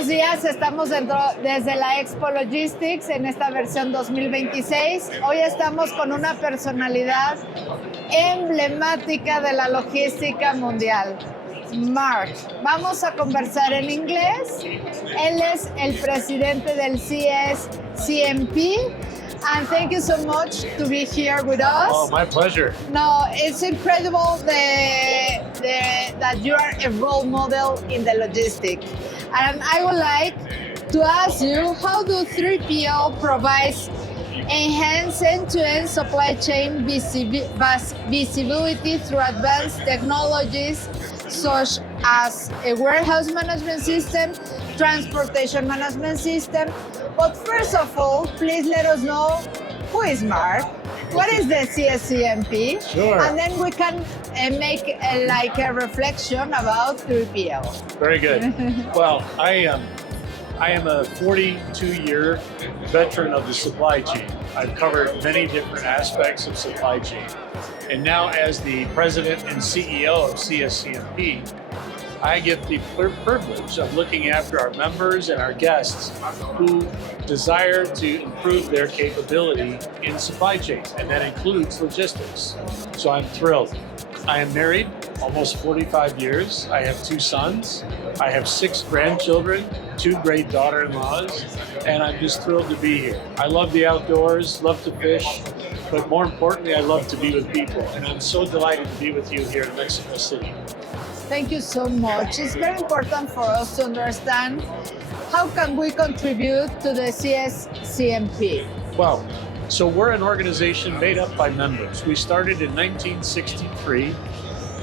buenos días, estamos desde la Expo Logistics en esta versión 2026. Hoy estamos con una personalidad emblemática de la logística mundial, Mark. Vamos a conversar en inglés. Él es el presidente del CSCMP. And thank you so much to be here with us. Oh, my pleasure. No, it's incredible that you are a role model in the logistics. And I would like to ask you, how do 3PL provides enhanced end-to-end supply chain visibility through advanced technologies such as a warehouse management system, transportation management system? But first of all, please let us know who is Mark, what is the CSCMP, Sure. and then we can make a reflection about 3PL. Very good. Well, I am a 42-year veteran of the supply chain. I've covered many different aspects of supply chain. And now as the president and CEO of CSCMP, I get the privilege of looking after our members and our guests who desire to improve their capability in supply chain, and that includes logistics. So I'm thrilled. I am married almost 45 years. I have 2 sons. I have 6 grandchildren, 2 great daughter-in-laws, and I'm just thrilled to be here. I love the outdoors, love to fish, but more importantly, I love to be with people, and I'm so delighted to be with you here in Mexico City. Thank you so much. It's very important for us to understand how can we contribute to the CSCMP. Well, so we're an organization made up by members. We started in 1963.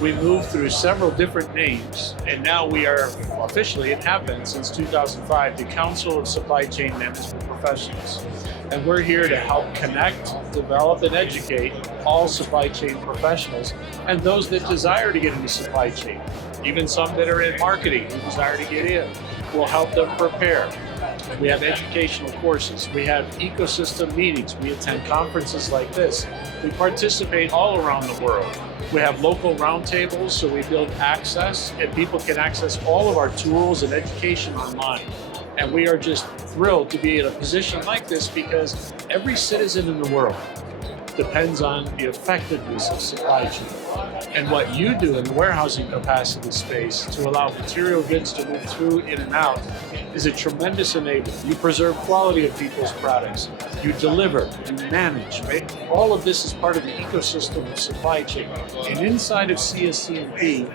We moved through several different names, and now we are officially, and have been since 2005, the Council of Supply Chain Management Professionals. And we're here to help connect, develop, and educate all supply chain professionals and those that desire to get into supply chain. Even some that are in marketing who desire to get in. We'll help them prepare. We have educational courses. We have ecosystem meetings. We attend conferences like this. We participate all around the world. We have local roundtables, so we build access, and people can access all of our tools and education online. And we are just thrilled to be in a position like this because every citizen in the world depends on the effectiveness of supply chain. And what you do in the warehousing capacity space to allow material goods to move through, in and out, is a tremendous enabler. You preserve quality of people's products. You deliver, you manage, right? All of this is part of the ecosystem of supply chain. And inside of CSCMP,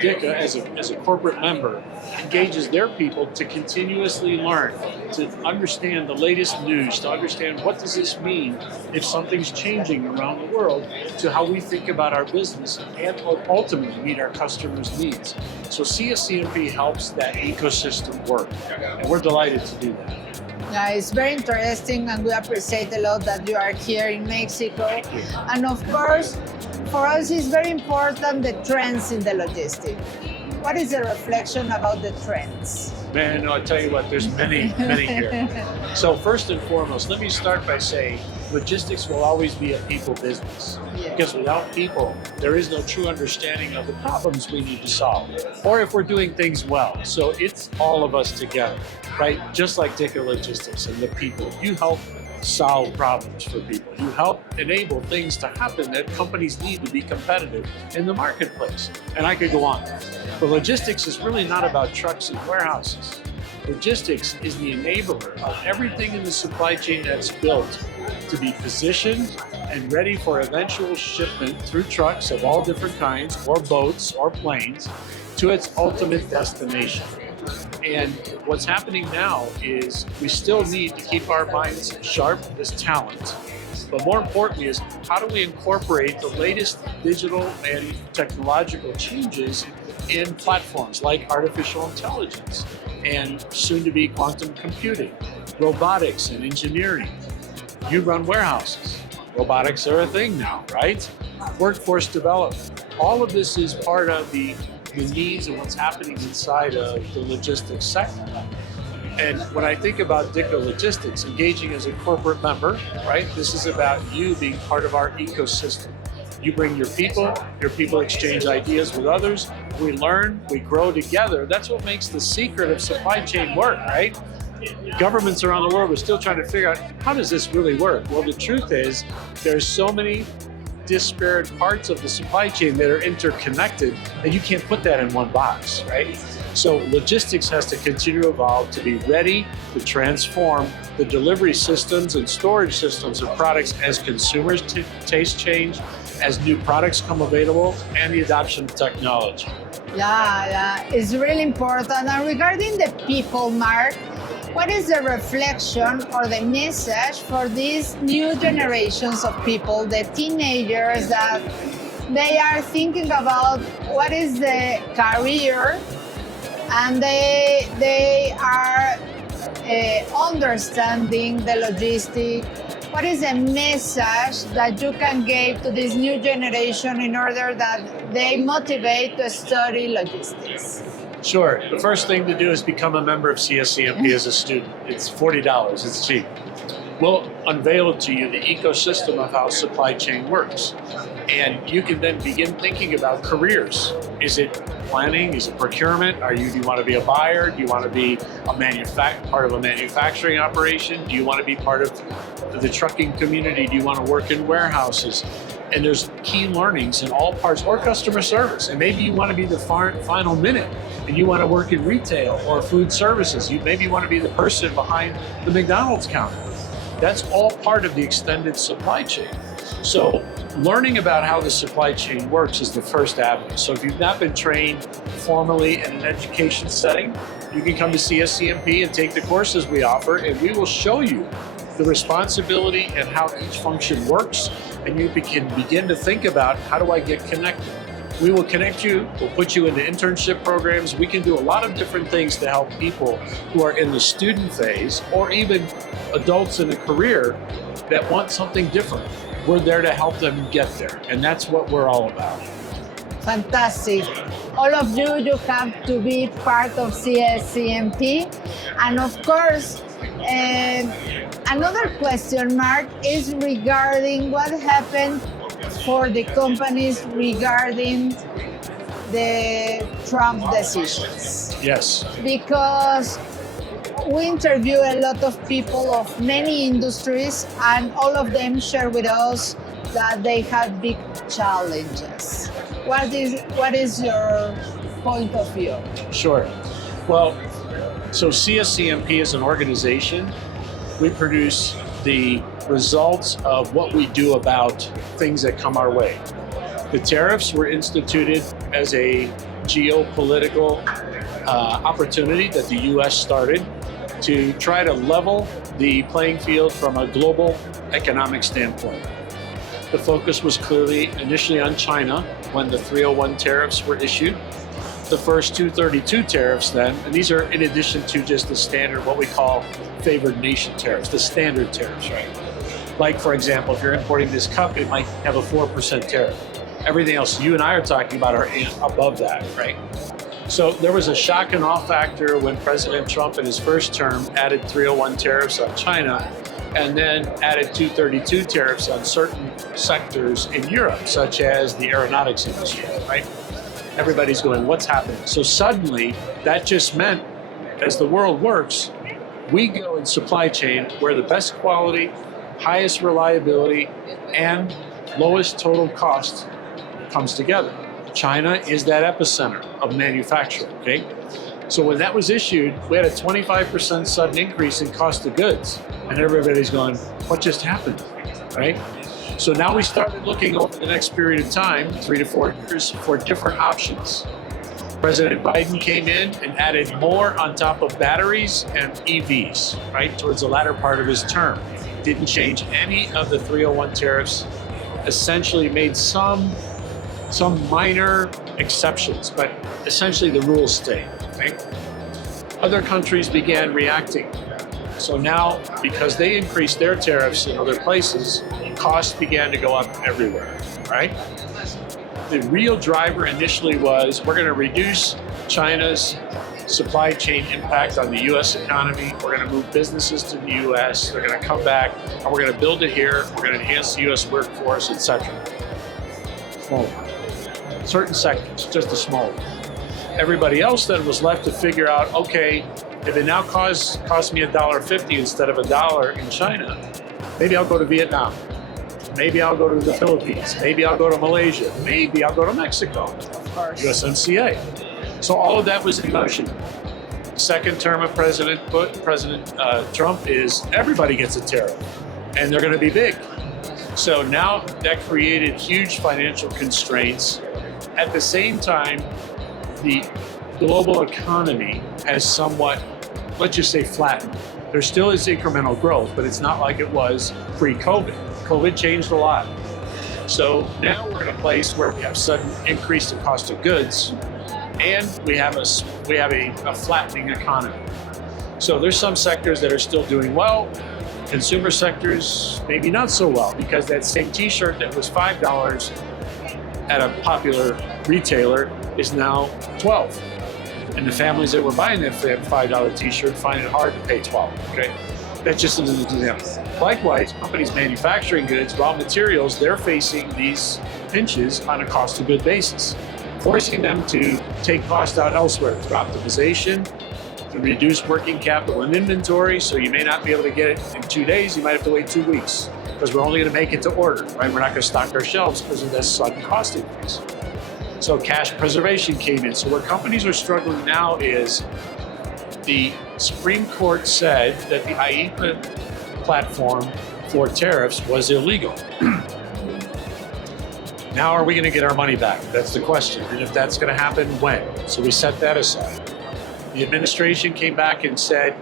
DICKA, as a corporate member, engages their people to continuously learn, to understand the latest news, to understand what does this mean if something's changing around the world, to how we think about our business and ultimately meet our customers' needs. So CSCMP helps that ecosystem work, and we're delighted to do that. Yeah, it's very interesting, and we appreciate a lot that you are here in Mexico. And of course, for us, it's very important the trends in the logistics. What is the reflection about the trends? Man, no, I tell you what, there's many here. So first and foremost, let me start by saying logistics will always be a people business. Yeah. Because without people, there is no true understanding of the problems we need to solve, or if we're doing things well. So it's all of us together, right? Just like DICKA Logistics and the people. You help solve problems for people. You help enable things to happen that companies need to be competitive in the marketplace. And I could go on. But logistics is really not about trucks and warehouses. Logistics is the enabler of everything in the supply chain that's built to be positioned and ready for eventual shipment through trucks of all different kinds, or boats, or planes, to its ultimate destination. And what's happening now is we still need to keep our minds sharp as talent. But more importantly is, how do we incorporate the latest digital and technological changes in platforms like artificial intelligence and soon to be quantum computing, robotics and engineering. You run warehouses. Robotics are a thing now, right? Workforce development. All of this is part of the needs and what's happening inside of the logistics sector. And when I think about DICKA Logistics, engaging as a corporate member, right? This is about you being part of our ecosystem. You bring your people exchange ideas with others, we learn, we grow together. That's what makes the secret of supply chain work, right? Governments around the world are still trying to figure out, how does this really work? Well, the truth is, there's so many disparate parts of the supply chain that are interconnected that you can't put that in one box, right? So logistics has to continue to evolve to be ready to transform the delivery systems and storage systems of products as consumers' taste change, as new products come available, and the adoption of technology. Yeah, it's really important. And regarding the people, Mark, what is the reflection or the message for these new generations of people, the teenagers, that they are thinking about what is the career, and they are understanding the logistic? What is the message that you can give to this new generation in order that they motivate to study logistics? Sure. The first thing to do is become a member of CSCMP as a student. It's $40. It's cheap. We'll unveil to you the ecosystem of how supply chain works. And you can then begin thinking about careers. Is it planning? Is it procurement? Do you want to be a buyer? Do you want to be part of a manufacturing operation? Do you want to be part of the trucking community? Do you want to work in warehouses? And there's key learnings in all parts, or customer service. And maybe you want to be the final minute and you want to work in retail or food services. Maybe you want to be the person behind the McDonald's counter. That's all part of the extended supply chain. So learning about how the supply chain works is the first avenue. So if you've not been trained formally in an education setting, you can come to CSCMP and take the courses we offer, and we will show you the responsibility and how each function works, and you can begin to think about, how do I get connected? We will connect you, we'll put you into internship programs. We can do a lot of different things to help people who are in the student phase, or even adults in a career that want something different. We're there to help them get there, and that's what we're all about. Fantastic. All of you have to be part of CSCMP. And of course, another question, Mark, is regarding what happened for the companies regarding the Trump decisions. Yes. Because we interview a lot of people of many industries, and all of them share with us that they have big challenges. What is your point of view? Sure. Well, so CSCMP is an organization. We produce the results of what we do about things that come our way. The tariffs were instituted as a geopolitical opportunity that the U.S. started to try to level the playing field from a global economic standpoint. The focus was clearly initially on China when the 301 tariffs were issued. The first 232 tariffs then, and these are in addition to just the standard, what we call favored nation tariffs, the standard tariffs, right? Like, for example, if you're importing this cup, it might have a 4% tariff. Everything else you and I are talking about are above that, right? So there was a shock and awe factor when President Trump in his first term added 301 tariffs on China, and then added 232 tariffs on certain sectors in Europe, such as the aeronautics industry, right? Everybody's going, what's happening? So suddenly, that just meant, as the world works, we go in supply chain where the best quality, highest reliability, and lowest total cost comes together. China is that epicenter of manufacturing, okay? So when that was issued, we had a 25% sudden increase in cost of goods. And everybody's going, what just happened, right? So now we started looking over the next period of time, 3 to 4 years, for different options. President Biden came in and added more on top of batteries and EVs, right, towards the latter part of his term. Didn't change any of the 301 tariffs, essentially made some minor exceptions, but essentially the rules stayed, right? Other countries began reacting. So now, because they increased their tariffs in other places, costs began to go up everywhere, right? The real driver initially was, we're going to reduce China's supply chain impact on the U.S. economy. We're going to move businesses to the U.S. They're going to come back, and we're going to build it here. We're going to enhance the U.S. workforce, etc. small one. Certain sectors, just a small one. Everybody else then was left to figure out, okay, if it now costs me $1.50 instead of $1 in China, maybe I'll go to Vietnam. Maybe I'll go to the Philippines. Maybe I'll go to Malaysia. Maybe I'll go to Mexico. Of course. USMCA. So all of that was in motion. Second term of President Trump is everybody gets a tariff, and they're going to be big. So now that created huge financial constraints. At the same time, the global economy has somewhat, let's just say, flattened. There still is incremental growth, but it's not like it was pre-COVID. COVID changed a lot. So now we're in a place where we have sudden increase in cost of goods, and we have a flattening economy. So there's some sectors that are still doing well. Consumer sectors, maybe not so well, because that same t-shirt that was $5 at a popular retailer is now $12. And the families that were buying that $5 t-shirt find it hard to pay $12, okay? That's just an example. Likewise, companies manufacturing goods, raw materials, they're facing these pinches on a cost of good basis, forcing them to take cost out elsewhere through optimization, to reduce working capital and inventory, so you may not be able to get it in 2 days, you might have to wait 2 weeks, because we're only gonna make it to order, right? We're not gonna stock our shelves because of this sudden cost increase. So cash preservation came in. So where companies are struggling now is the Supreme Court said that the IEEPA platform for tariffs was illegal. Now are we going to get our money back? That's the question. And if that's going to happen, when? So we set that aside. The administration came back and said,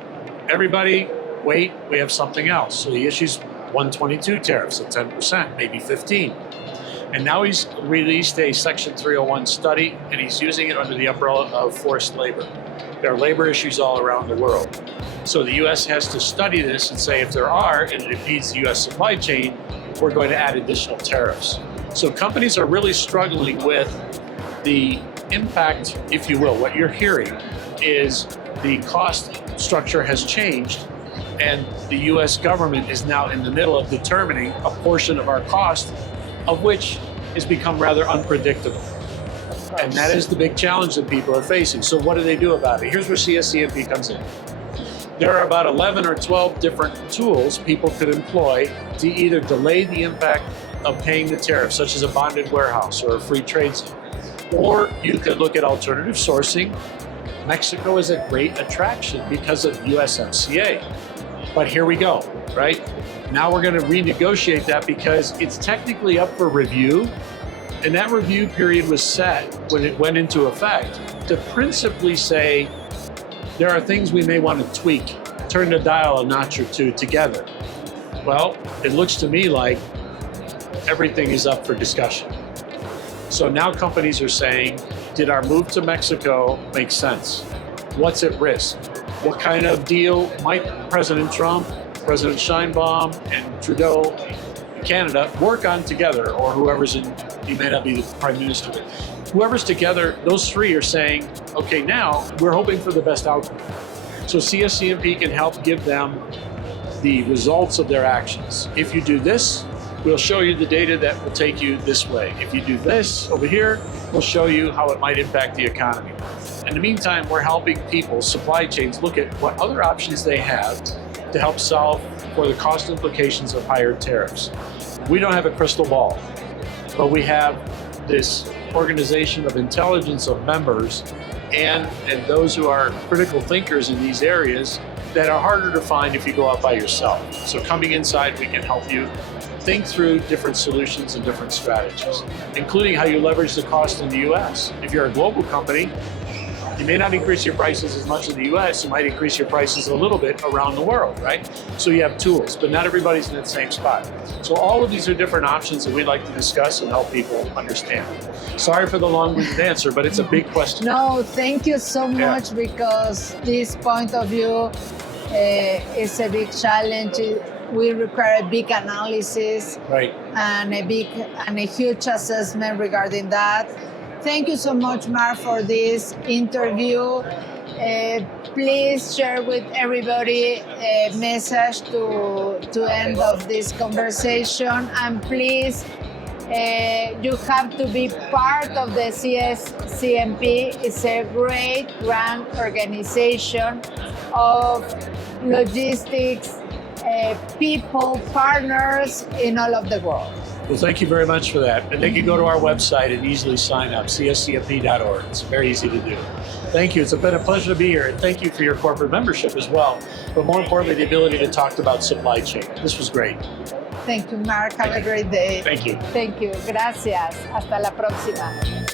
everybody, wait, we have something else. So he issues 122 tariffs at 10%, maybe 15. And now he's released a Section 301 study, and he's using it under the umbrella of forced labor. There are labor issues all around the world. So the U.S. has to study this and say if there are, and it impedes the U.S. supply chain, we're going to add additional tariffs. So companies are really struggling with the impact, if you will. What you're hearing is the cost structure has changed, and the U.S. government is now in the middle of determining a portion of our cost, of which has become rather unpredictable. And that is the big challenge that people are facing. So what do they do about it? Here's where CSCMP comes in. There are about 11 or 12 different tools people could employ to either delay the impact of paying the tariff, such as a bonded warehouse or a free trade zone. Or you could look at alternative sourcing. Mexico is a great attraction because of USMCA. But here we go, right? Now we're going to renegotiate that because it's technically up for review. And that review period was set when it went into effect to principally say there are things we may want to tweak, turn the dial a notch or two together. Well, it looks to me like everything is up for discussion. So now companies are saying, did our move to Mexico make sense? What's at risk? What kind of deal might President Trump, President Sheinbaum, and Trudeau in Canada work on together, or whoever's in, he may not be the prime minister, but whoever's together, those three are saying, okay, now we're hoping for the best outcome. So CSCMP can help give them the results of their actions. If you do this, we'll show you the data that will take you this way. If you do this over here, we'll show you how it might impact the economy. In the meantime, we're helping people, supply chains, look at what other options they have to help solve for the cost implications of higher tariffs. We don't have a crystal ball, but we have this organization of intelligence of members and those who are critical thinkers in these areas that are harder to find if you go out by yourself. So coming inside, we can help you think through different solutions and different strategies, including how you leverage the cost in the US. If you're a global company, you may not increase your prices as much in the US, you might increase your prices a little bit around the world, right? So you have tools, but not everybody's in the same spot. So all of these are different options that we'd like to discuss and help people understand. Sorry for the long-winded answer, but it's a big question. No, thank you so much, because this point of view is a big challenge. We require a big analysis, right, and a huge assessment regarding that. Thank you so much, Mar, for this interview. Please share with everybody a message to end of this conversation, and please You have to be part of the CSCMP. It's a great, grand organization of logistics, people, partners in all of the world. Well, thank you very much for that. And they can go to our website and easily sign up, cscmp.org. It's very easy to do. Thank you. It's been a pleasure to be here. And thank you for your corporate membership as well. But more importantly, the ability to talk about supply chain. This was great. Thank you, Mark. Have a great day. Thank you. Thank you. Gracias. Hasta la próxima.